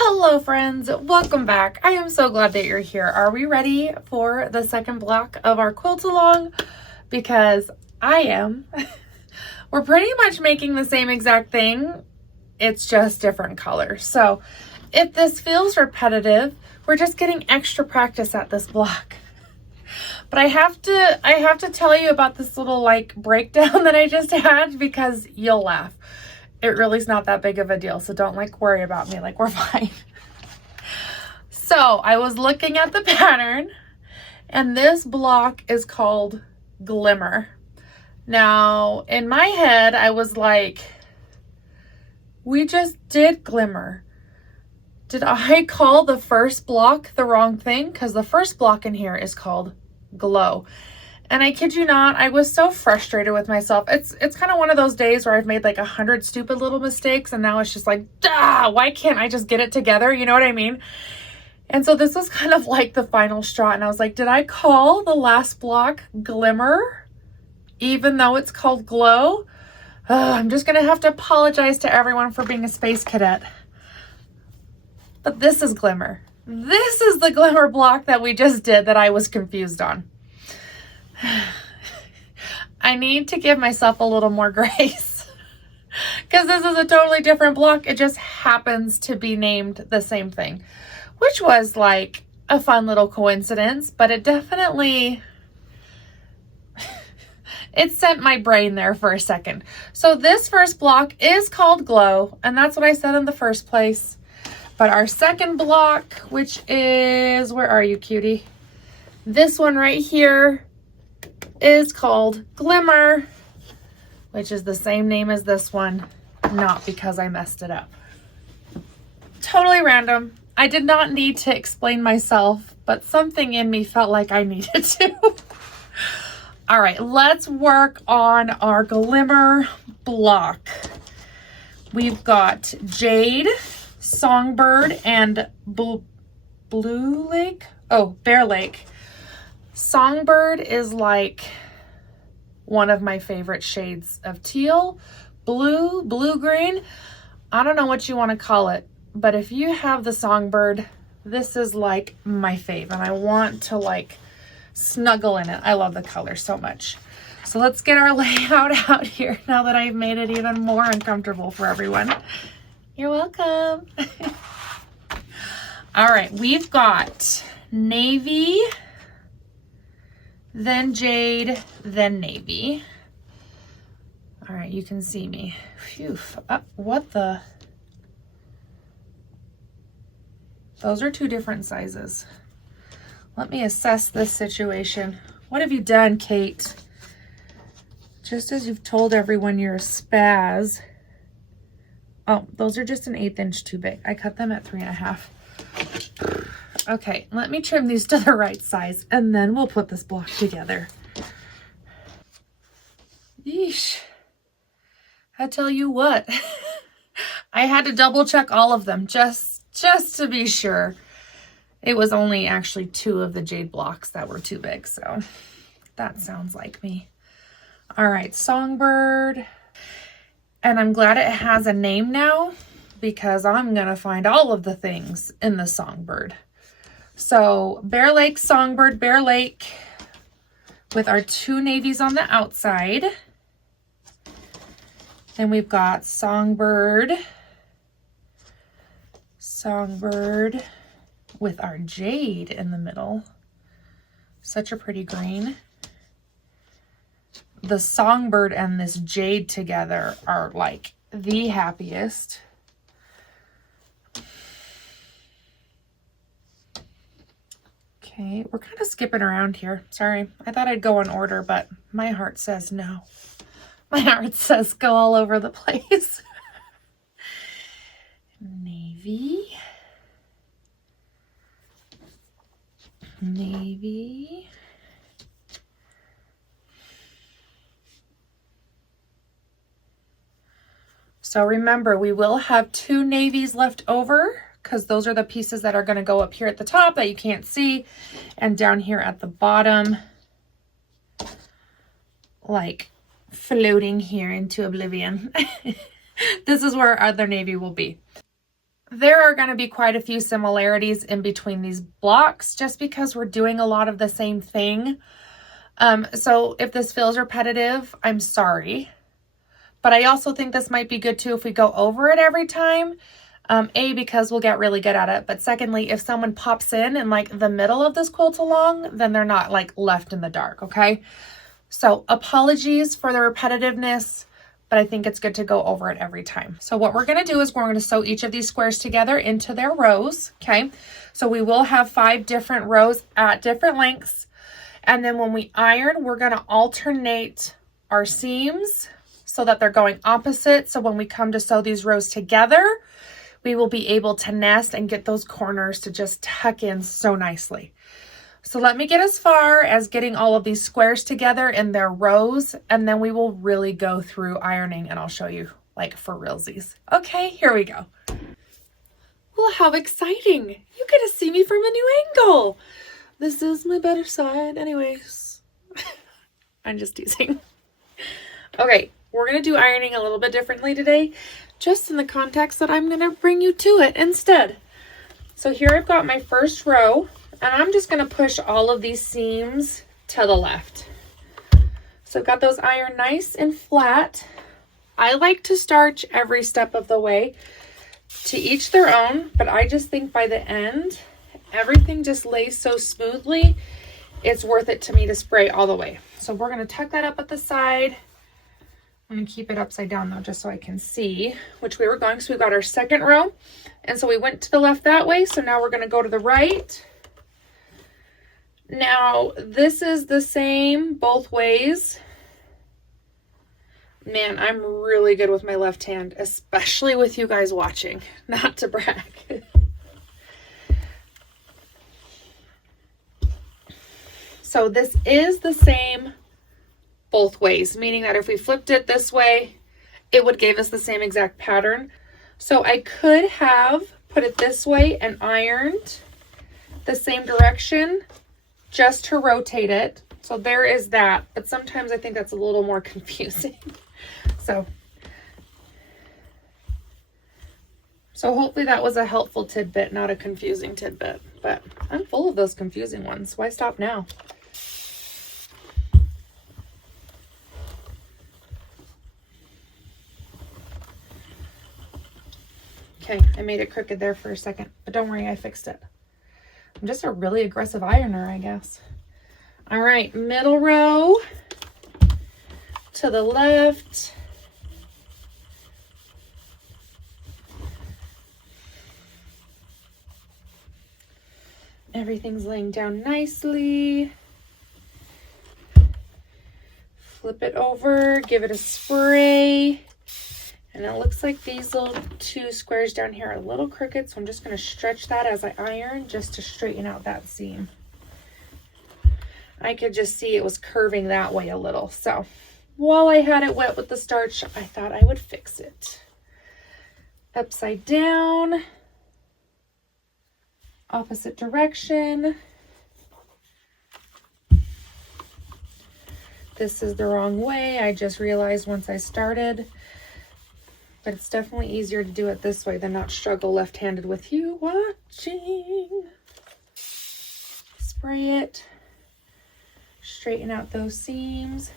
Hello friends, welcome back. I am so glad that you're here. Are we ready for the second block of our quilt along? Because I am. We're pretty much making the same exact thing. It's just different colors. So if this feels repetitive, we're just getting extra practice at this block. But I have to tell you about this little like breakdown that I just had because you'll laugh. It really is not that big of a deal, so don't like worry about me, like we're fine. So I was looking at the pattern and this block is called Glimmer. Now in my head I was like, we just did Glimmer. Did I call the first block the wrong thing? Because the first block in here is called Glow. And I kid you not, I was so frustrated with myself. It's kind of one of those days where I've made like 100 stupid little mistakes and now it's just like, why can't I just get it together? You know what I mean? And so this was kind of like the final straw. And I was like, did I call the last block Glimmer? Even though it's called Glow? I'm just going to have to apologize to everyone for being a space cadet. But this is Glimmer. This is the Glimmer block that we just did that I was confused on. I need to give myself a little more grace because this is a totally different block. It just happens to be named the same thing, which was like a fun little coincidence, but it definitely, it sent my brain there for a second. So this first block is called Glow, and that's what I said in the first place. But our second block, which is, where are you, cutie? This one right here is called Glimmer, which is the same name as this one, not because I messed it up. Totally random. I did not need to explain myself, but something in me felt like I needed to. All right, let's work on our Glimmer block. We've got Jade, Songbird, and Blue Lake? Oh, Bear Lake. Songbird is like one of my favorite shades of teal, blue-green. I don't know what you want to call it, but if you have the Songbird, this is like my fave, and I want to like snuggle in it. I love the color so much. So let's get our layout out here now that I've made it even more uncomfortable for everyone. You're welcome. All right, we've got navy, then jade, then navy. All right, you can see me. Phew, what the? Those are two different sizes. Let me assess this situation. What have you done, Kate? Just as you've told everyone you're a spaz. Oh, those are just an 1/8 inch too big. I cut them at 3.5. Okay, let me trim these to the right size and then we'll put this block together. Yeesh. I tell you what, I had to double check all of them just to be sure. It was only actually 2 of the jade blocks that were too big, so that sounds like me. All right, Songbird. And I'm glad it has a name now because I'm gonna find all of the things in the Songbird. So Bear Lake, Songbird, Bear Lake with our 2 navies on the outside. Then we've got Songbird, Songbird with our jade in the middle. Such a pretty green. The Songbird and this jade together are like the happiest. Okay, we're kind of skipping around here. Sorry, I thought I'd go in order, but my heart says no. My heart says go all over the place. Navy. Navy. So remember, we will have 2 navies left over because those are the pieces that are going to go up here at the top that you can't see, and down here at the bottom, like floating here into oblivion. This is where our other navy will be. There are going to be quite a few similarities in between these blocks just because we're doing a lot of the same thing. So if this feels repetitive, I'm sorry. But I also think this might be good too if we go over it every time. A, because we'll get really good at it. But secondly, if someone pops in like the middle of this quilt along, then they're not like left in the dark, okay? So apologies for the repetitiveness, but I think it's good to go over it every time. So what we're going to do is we're going to sew each of these squares together into their rows, okay? So we will have 5 different rows at different lengths. And then when we iron, we're going to alternate our seams so that they're going opposite. So when we come to sew these rows together, we will be able to nest and get those corners to just tuck in so nicely. So let me get as far as getting all of these squares together in their rows, and then we will really go through ironing and I'll show you like for realsies. Okay, here we go. Well, how exciting. You get to see me from a new angle. This is my better side anyways. I'm just teasing. Okay, we're going to do ironing a little bit differently today, just in the context that I'm going to bring you to it instead. So here I've got my first row. And I'm just going to push all of these seams to the left. So I've got those ironed nice and flat. I like to starch every step of the way, to each their own, but I just think by the end, everything just lays so smoothly, it's worth it to me to spray all the way. So we're going to tuck that up at the side. I'm going to keep it upside down though, just so I can see which way we're going. So we've got our second row. And so we went to the left that way. So now we're going to go to the right. Now, this is the same both ways. Man, I'm really good with my left hand, especially with you guys watching, not to brag. So this is the same both ways, meaning that if we flipped it this way, it would give us the same exact pattern. So I could have put it this way and ironed the same direction, just to rotate it. So there is that, but sometimes I think that's a little more confusing. So hopefully that was a helpful tidbit, not a confusing tidbit, but I'm full of those confusing ones. Why stop now? Okay, I made it crooked there for a second, but don't worry, I fixed it. I'm just a really aggressive ironer, I guess. All right, middle row to the left. Everything's laying down nicely. Flip it over, give it a spray. And it looks like these little 2 squares down here are a little crooked, so I'm just going to stretch that as I iron just to straighten out that seam. I could just see it was curving that way a little. So while I had it wet with the starch, I thought I would fix it. Upside down, opposite direction. This is the wrong way. I just realized once I started. But it's definitely easier to do it this way than not struggle left-handed with you watching. Spray it. Straighten out those seams.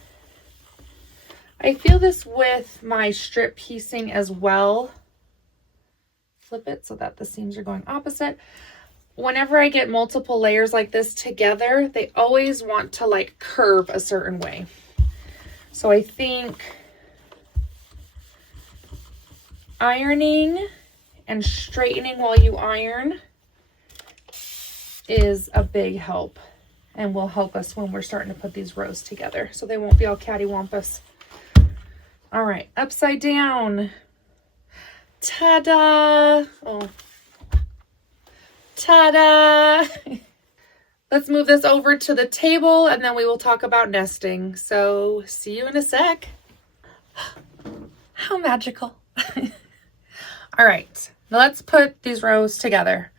I feel this with my strip piecing as well. Flip it so that the seams are going opposite. Whenever I get multiple layers like this together, they always want to like curve a certain way. So I think ironing and straightening while you iron is a big help and will help us when we're starting to put these rows together so they won't be all cattywampus. All right, upside down. Ta-da! Oh, ta-da! Let's move this over to the table and then we will talk about nesting. So see you in a sec. How magical. All right, now let's put these rows together.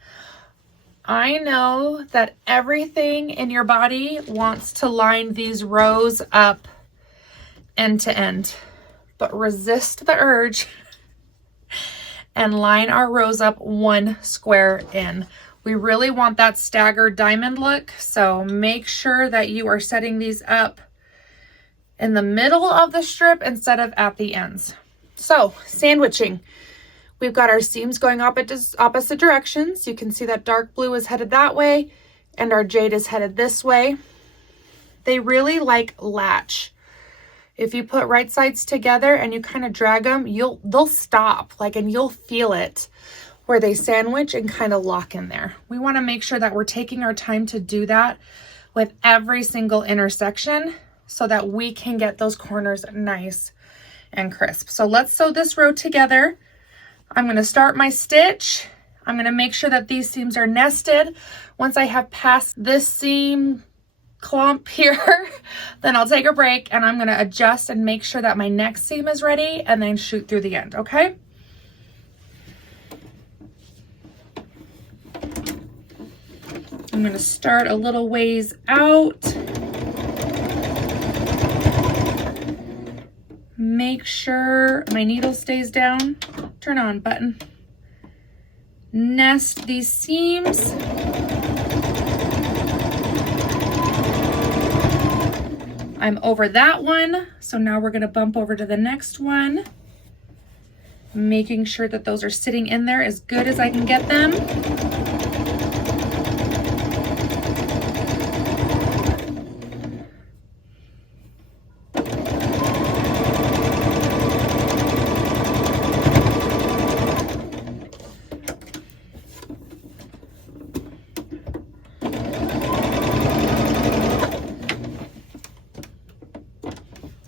I know that everything in your body wants to line these rows up end to end, but resist the urge and line our rows up 1 square in. We really want that staggered diamond look, so make sure that you are setting these up in the middle of the strip instead of at the ends. So sandwiching, we've got our seams going opposite directions. You can see that dark blue is headed that way and our jade is headed this way. They really like latch. If you put right sides together and you kind of drag them, they'll stop, and you'll feel it where they sandwich and kind of lock in there. We want to make sure that we're taking our time to do that with every single intersection so that we can get those corners nice and crisp. So let's sew this row together. I'm going to start my stitch. I'm going to make sure that these seams are nested. Once I have passed this seam clump here, then I'll take a break and I'm going to adjust and make sure that my next seam is ready and then shoot through the end, okay? I'm going to start a little ways out. Make sure my needle stays down. Turn on button. Nest these seams. I'm over that one, so now we're going to bump over to the next one, making sure that those are sitting in there as good as I can get them.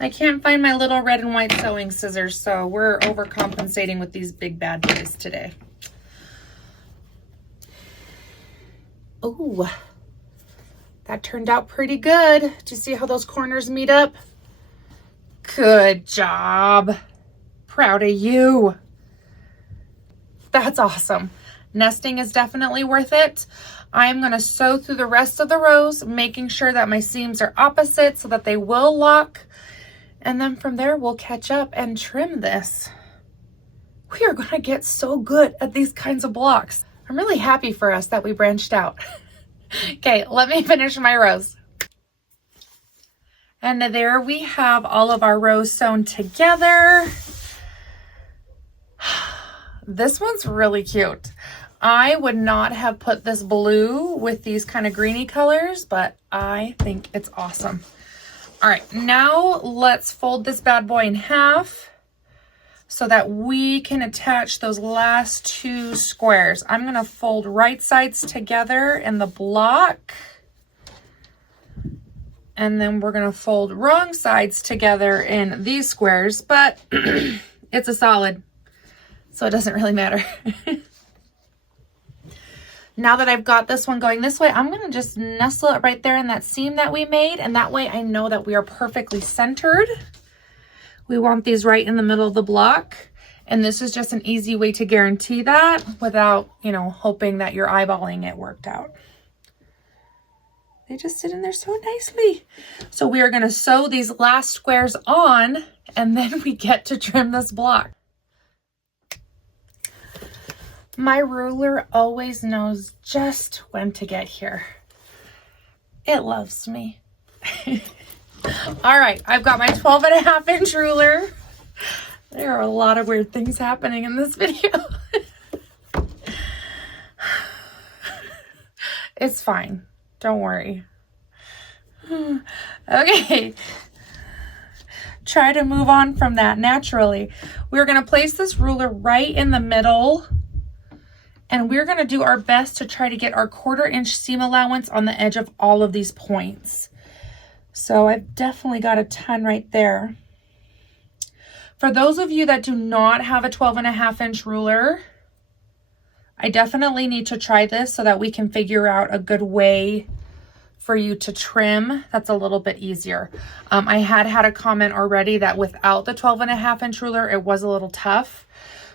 I can't find my little red and white sewing scissors, so we're overcompensating with these big bad boys today. Oh, that turned out pretty good. Do you see how those corners meet up? Good job. Proud of you. That's awesome. Nesting is definitely worth it. I'm going to sew through the rest of the rows, making sure that my seams are opposite so that they will lock. And then from there, we'll catch up and trim this. We are going to get so good at these kinds of blocks. I'm really happy for us that we branched out. Okay, let me finish my rows. And there we have all of our rows sewn together. This one's really cute. I would not have put this blue with these kind of greeny colors, but I think it's awesome. All right, now let's fold this bad boy in half so that we can attach those last 2 squares. I'm going to fold right sides together in the block. And then we're going to fold wrong sides together in these squares, but it's a solid, so it doesn't really matter. Now that I've got this one going this way, I'm going to just nestle it right there in that seam that we made. And that way I know that we are perfectly centered. We want these right in the middle of the block. And this is just an easy way to guarantee that without, hoping that you're eyeballing it worked out. They just sit in there so nicely. So we are going to sew these last squares on and then we get to trim this block. My ruler always knows just when to get here. It loves me. All right, I've got my 12.5-inch ruler. There are a lot of weird things happening in this video. It's fine. Don't worry. Okay. Try to move on from that naturally. We're going to place this ruler right in the middle. And we're going to do our best to try to get our 1/4-inch seam allowance on the edge of all of these points. So I've definitely got a ton right there. For those of you that do not have a 12.5-inch ruler, I definitely need to try this so that we can figure out a good way for you to trim that's a little bit easier. I had a comment already that without the 12.5-inch ruler, it was a little tough.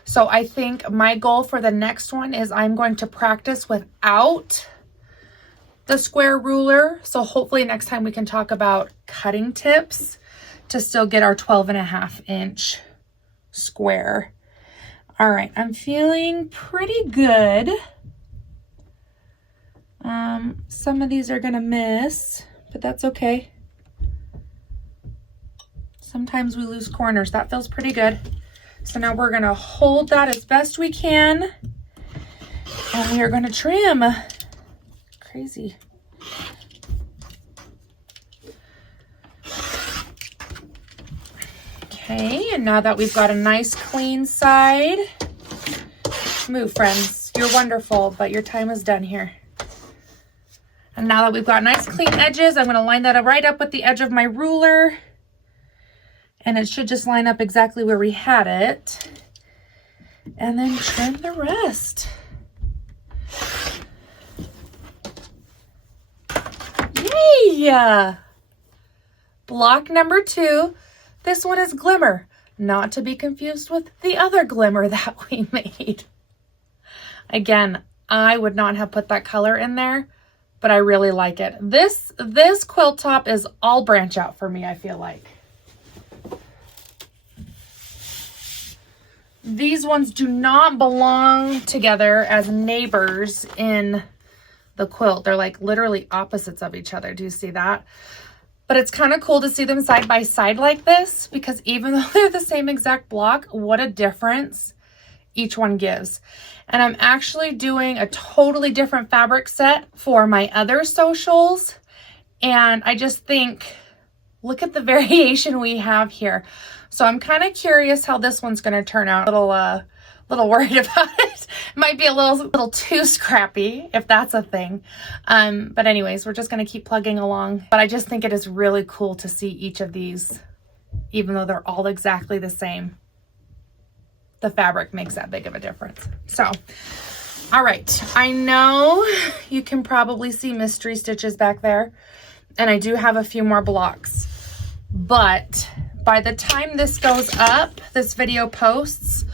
So I think my goal for the next one is I'm going to practice without the square ruler. So hopefully next time we can talk about cutting tips to still get our 12.5-inch square. All right, I'm feeling pretty good. Some of these are gonna miss, but that's okay. Sometimes we lose corners. That feels pretty good. So now we're gonna hold that as best we can, and we are gonna trim. Crazy. Okay, and now that we've got a nice clean side, move, friends. You're wonderful, but your time is done here. And now that we've got nice clean edges, I'm gonna line that right up with the edge of my ruler. And it should just line up exactly where we had it. And then trim the rest. Yay! Block number 2. This one is Glimmer, not to be confused with the other Glimmer that we made. Again, I would not have put that color in there, but I really like it. This quilt top is all branch out for me, I feel like. These ones do not belong together as neighbors in the quilt. They're like literally opposites of each other. Do you see that? But it's kind of cool to see them side by side like this, because even though they're the same exact block, what a difference each one gives. And I'm actually doing a totally different fabric set for my other socials. And I just think, look at the variation we have here. So I'm kind of curious how this one's going to turn out. A little worried about it. Might be a little too scrappy, if that's a thing. But anyways, we're just going to keep plugging along. But I just think it is really cool to see each of these, even though they're all exactly the same. The fabric makes that big of a difference. So, all right. I know you can probably see mystery stitches back there. And I do have a few more blocks. But by the time this goes up, this video posts,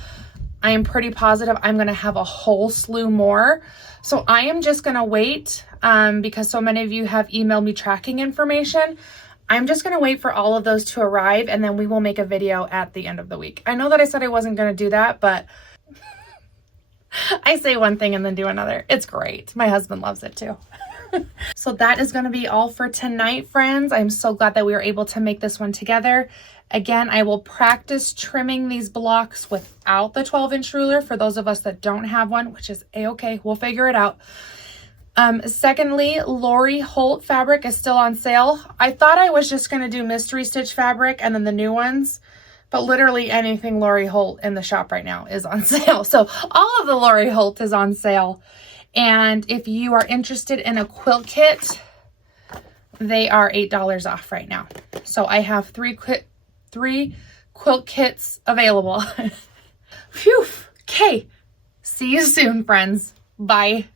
I am pretty positive I'm going to have a whole slew more. So I am just going to wait because so many of you have emailed me tracking information. I'm just going to wait for all of those to arrive, and then we will make a video at the end of the week. I know that I said I wasn't going to do that, but I say one thing and then do another. It's great. My husband loves it too. So that is going to be all for tonight, friends. I'm so glad that we were able to make this one together. Again, I will practice trimming these blocks without the 12-inch ruler for those of us that don't have one, which is a-okay. We'll figure it out. Secondly, Lori Holt fabric is still on sale. I thought I was just going to do mystery stitch fabric and then the new ones, but literally anything Lori Holt in the shop right now is on sale. So all of the Lori Holt is on sale. And if you are interested in a quilt kit, they are $8 off right now. So I have three quilt kits available. Phew. Okay. See you soon, friends. Bye.